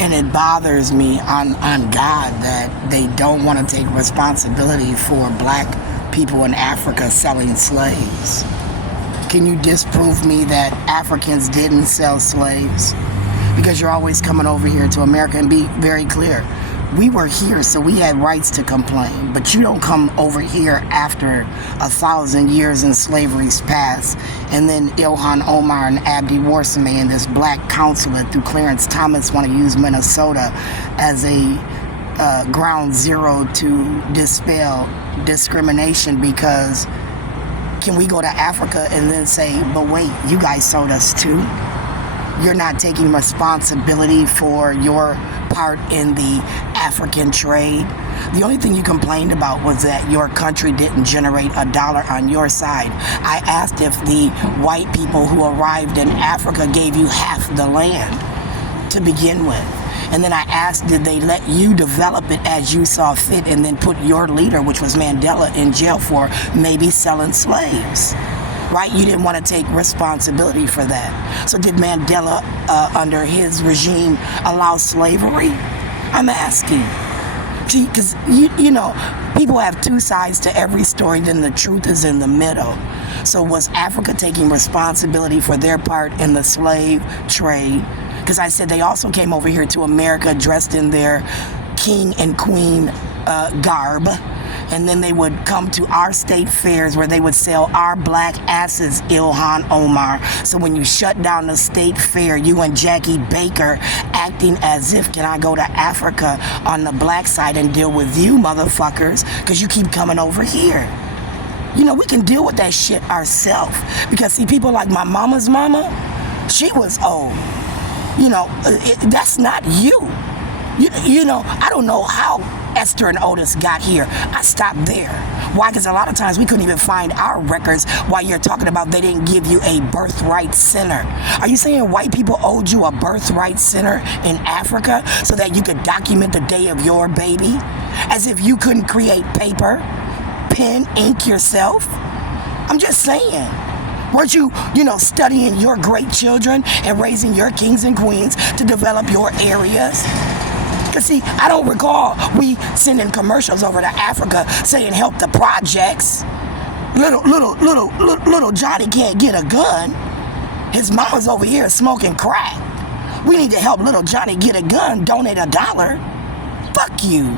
And it bothers me on God that they don't want to take responsibility for black people in Africa selling slaves. Can you disprove me that Africans didn't sell slaves? Because you're always coming over here to America, and be very clear. We were here, so we had rights to complain, but you don't come over here after 1,000 years in slavery's past, and then Ilhan Omar and Abdi Warsame and this black consulate through Clarence Thomas want to use Minnesota as a ground zero to dispel discrimination. Because can we go to Africa and then say, but wait, you guys sold us too? You're not taking responsibility for your part in the African trade. The only thing you complained about was that your country didn't generate a dollar on your side. I asked if the white people who arrived in Africa gave you half the land to begin with. And then I asked, did they let you develop it as you saw fit and then put your leader, which was Mandela, in jail for maybe selling slaves? Right? You didn't want to take responsibility for that. So did Mandela, under his regime, allow slavery? I'm asking. Because, you know, people have two sides to every story, then the truth is in the middle. So was Africa taking responsibility for their part in the slave trade? Because I said they also came over here to America dressed in their king and queen garb. And then they would come to our state fairs where they would sell our black asses, Ilhan Omar. So when you shut down the state fair, you and Jackie Baker acting as if, can I go to Africa on the black side and deal with you motherfuckers? Because you keep coming over here. You know, we can deal with that shit ourselves. Because see, people like my mama's mama, she was old. You know, that's not you. You know, I don't know how Esther and Otis got here. I stopped there. Why? Because a lot of times we couldn't even find our records while you're talking about they didn't give you a birthright center. Are you saying white people owed you a birthright center in Africa so that you could document the day of your baby? As if you couldn't create paper, pen, ink yourself? I'm just saying. Weren't you, studying your great children and raising your kings and queens to develop your areas? Because see, I don't recall we sending commercials over to Africa saying help the projects. Little Johnny can't get a gun. His mama's over here smoking crack. We need to help little Johnny get a gun, donate $1. Fuck you.